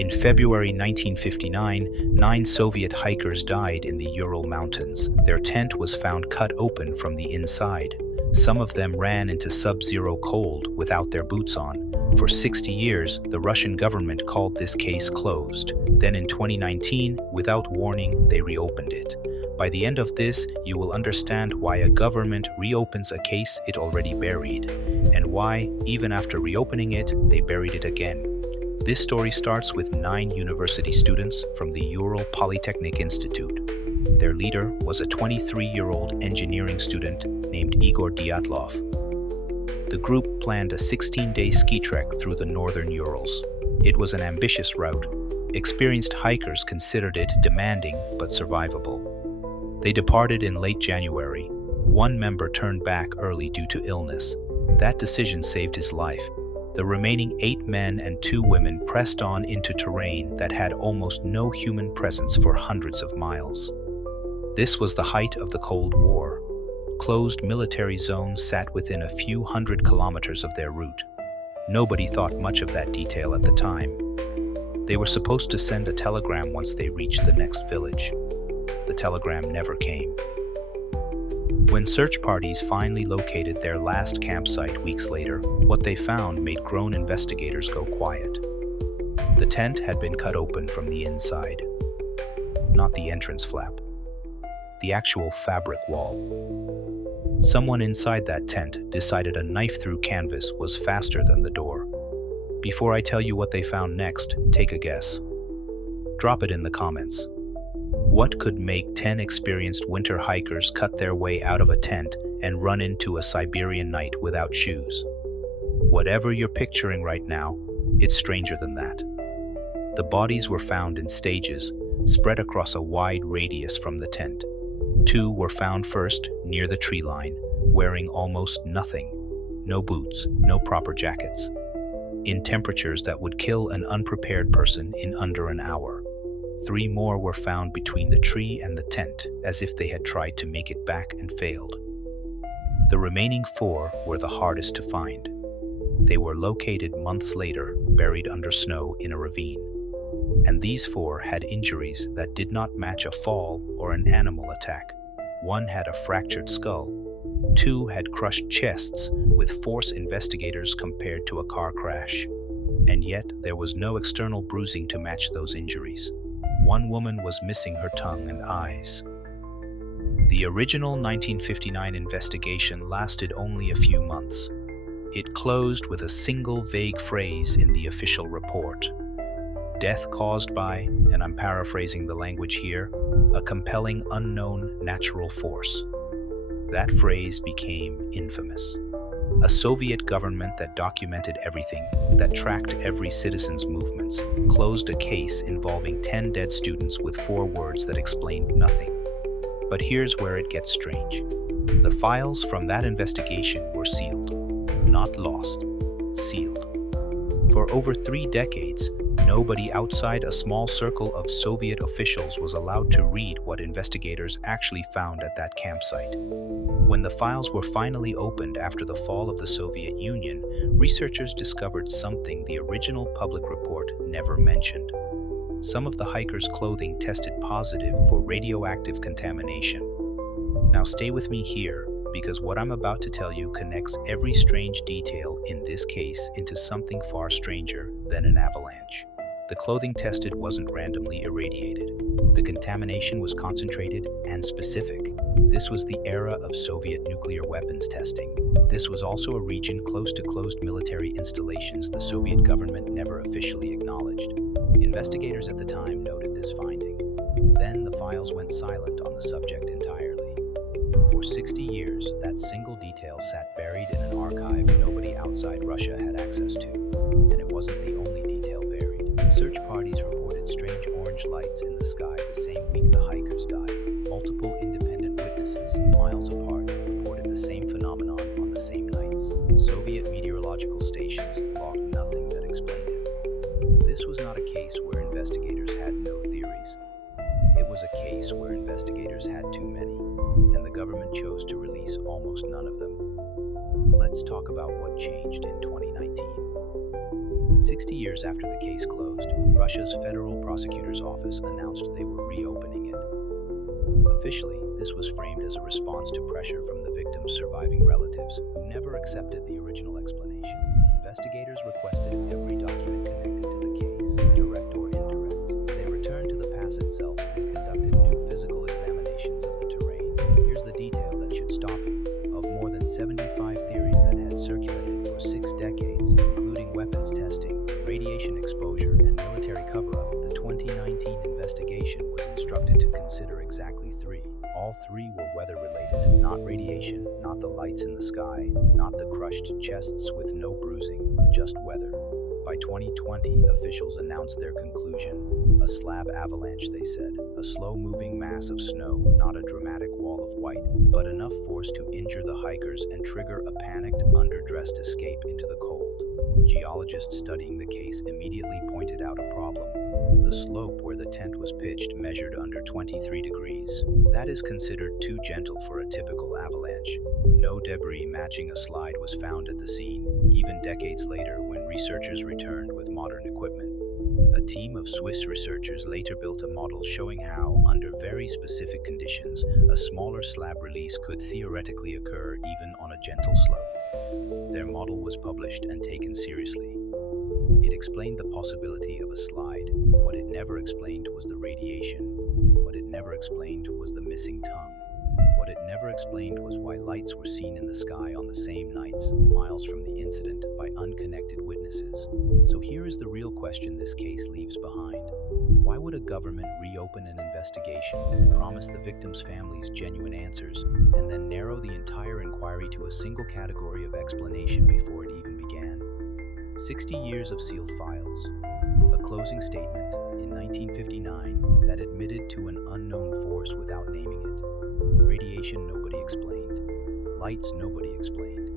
In February 1959, 9 Soviet hikers died in the Ural Mountains. Their tent was found cut open from the inside. Some of them ran into sub-zero cold without their boots on. For 60 years, the Russian government called this case closed. Then in 2019, without warning, they reopened it. By the end of this, you will understand why a government reopens a case it already buried, and why, even after reopening it, they buried it again. This story starts with 9 university students from the Ural Polytechnic Institute. Their leader was a 23-year-old engineering student named Igor Dyatlov. The group planned a 16-day ski trek through the northern Urals. It was an ambitious route. Experienced hikers considered it demanding but survivable. They departed in late January. One member turned back early due to illness. That decision saved his life. The remaining 8 men and 2 women pressed on into terrain that had almost no human presence for hundreds of miles. This was the height of the Cold War. Closed military zones sat within a few hundred kilometers of their route. Nobody thought much of that detail at the time. They were supposed to send a telegram once they reached the next village. The telegram never came. When search parties finally located their last campsite weeks later, what they found made grown investigators go quiet. The tent had been cut open from the inside. Not the entrance flap. The actual fabric wall. Someone inside that tent decided a knife-through canvas was faster than the door. Before I tell you what they found next, take a guess. Drop it in the comments. What could make 10 experienced winter hikers cut their way out of a tent and run into a Siberian night without shoes? Whatever you're picturing right now, it's stranger than that. The bodies were found in stages, spread across a wide radius from the tent. 2 were found first, near the tree line, wearing almost nothing. No boots, no proper jackets. In temperatures that would kill an unprepared person in under an hour. 3 more were found between the tree and the tent, as if they had tried to make it back and failed. The remaining 4 were the hardest to find. They were located months later, buried under snow in a ravine. And these 4 had injuries that did not match a fall or an animal attack. 1 had a fractured skull. 2 had crushed chests with force investigators compared to a car crash. And yet there was no external bruising to match those injuries. 1 woman was missing her tongue and eyes. The original 1959 investigation lasted only a few months. It closed with a single vague phrase in the official report. Death caused by, and I'm paraphrasing the language here, a compelling unknown natural force. That phrase became infamous. A Soviet government that documented everything, that tracked every citizen's movements, closed a case involving 10 dead students with 4 words that explained nothing. But here's where it gets strange. The files from that investigation were sealed. Not lost, sealed. For over 3 decades, nobody outside a small circle of Soviet officials was allowed to read what investigators actually found at that campsite. When the files were finally opened after the fall of the Soviet Union, researchers discovered something the original public report never mentioned. Some of the hikers' clothing tested positive for radioactive contamination. Now stay with me here, because what I'm about to tell you connects every strange detail in this case into something far stranger than an avalanche. The clothing tested wasn't randomly irradiated. The contamination was concentrated and specific. This was the era of Soviet nuclear weapons testing. This was also a region close to closed military installations the Soviet government never officially acknowledged. Investigators at the time noted this finding. Then the files went silent on the subject entirely. For 60 years, that single detail sat buried in an archive nobody outside Russia had access to. And it wasn't the only detail buried. Search parties reported strange orange lights in the sky the same week the hikers died. Multiple independent witnesses, miles apart, reported the same phenomenon on the same nights. Soviet meteorological stations logged nothing that explained it. This was not a case where investigators had no theories. It was a case where investigators had too many, and the government chose to release almost none of them. Let's talk about what changed in 2019. 60 years after the case closed, Russia's Federal Prosecutor's Office announced they were reopening it. Officially, this was framed as a response to pressure from the victims' surviving relatives, who never accepted the original explanation. Investigators requested every document connected to the case, direct or indirect. They returned to the pass itself and conducted new physical examinations of the terrain. Here's the detail that should stop you. Of more than 75 theories that had circulated for 6 decades, including weapons testing, radiation exposure, and military cover-up, the 2019 investigation was instructed to consider exactly 3. All 3 were weather-related, not radiation, not the lights in the sky, not the crushed chests with no bruising, just weather. By 2020, officials announced their conclusion. A slab avalanche, they said, a slow-moving mass of snow, not a dramatic wall of white, but enough force to injure the hikers and trigger a panicked, underdressed escape into the cold. Geologists studying the case immediately pointed out a problem. The slope where the tent was pitched measured under 23 degrees. That is considered too gentle for a typical avalanche. No debris matching a slide was found at the scene, even decades later when researchers returned with modern equipment. A team of Swiss researchers later built a model showing how, under very specific conditions, a smaller slab release could theoretically occur even on a gentle slope. Their model was published and taken seriously. It explained the possibility of a slide. What it never explained was the radiation. What it never explained was the missing tongue. What it never explained was why lights were seen in the sky on the same nights, miles from the incident, by unconnected witnesses. So here is the real question this case leaves behind. Why would a government reopen an investigation, promise the victims' families genuine answers, and then narrow the entire inquiry to a single category of explanation before it even began? 60 years of sealed files. A closing statement in 1959 that admitted to an unknown force without naming it. Radiation nobody explained. Lights nobody explained.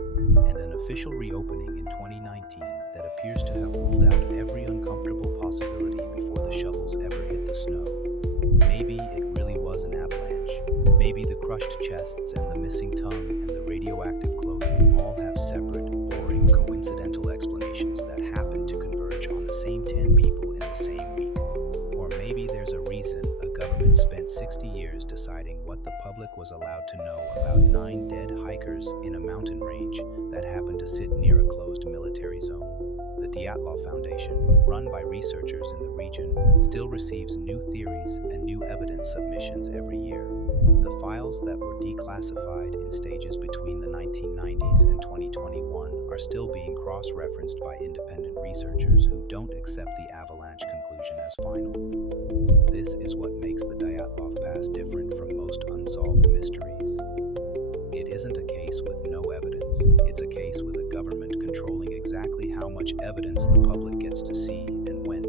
And an official reopening in 2019 that appears to have ruled out every uncomfortable possibility before the shovels ever hit the snow. Maybe it really was an avalanche. Maybe the crushed chests and the missing tongue and the radioactive clothing all have separate, boring, coincidental explanations that happen to converge on the same 10 people in the same week. Or maybe there's a reason a government spent 60 years deciding what the public was allowed to know about 9 dead hikers in a mountain range that happened to sit near a closed military zone. The Dyatlov Foundation, run by researchers in the region, still receives new theories and new evidence submissions every year. The files that were declassified in stages between the 1990s and 2021 are still being cross-referenced by independent researchers who don't accept the avalanche conclusion as final. This is what makes the Dyatlov Pass different from most unsolved mysteries. It isn't a case with no evidence. It's a case with a government controlling exactly how much evidence the public gets to see and when.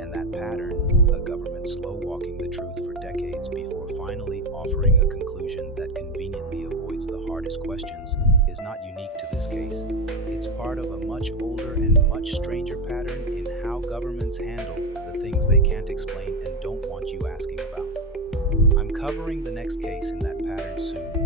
And that pattern, a government slow-walking the truth for decades before finally offering a conclusion that conveniently avoids the hardest questions, is not unique to this case. It's part of a much older and much stranger pattern in how governments handle the things they can't explain and don't want you asking about. I'm covering the next case in that pattern soon.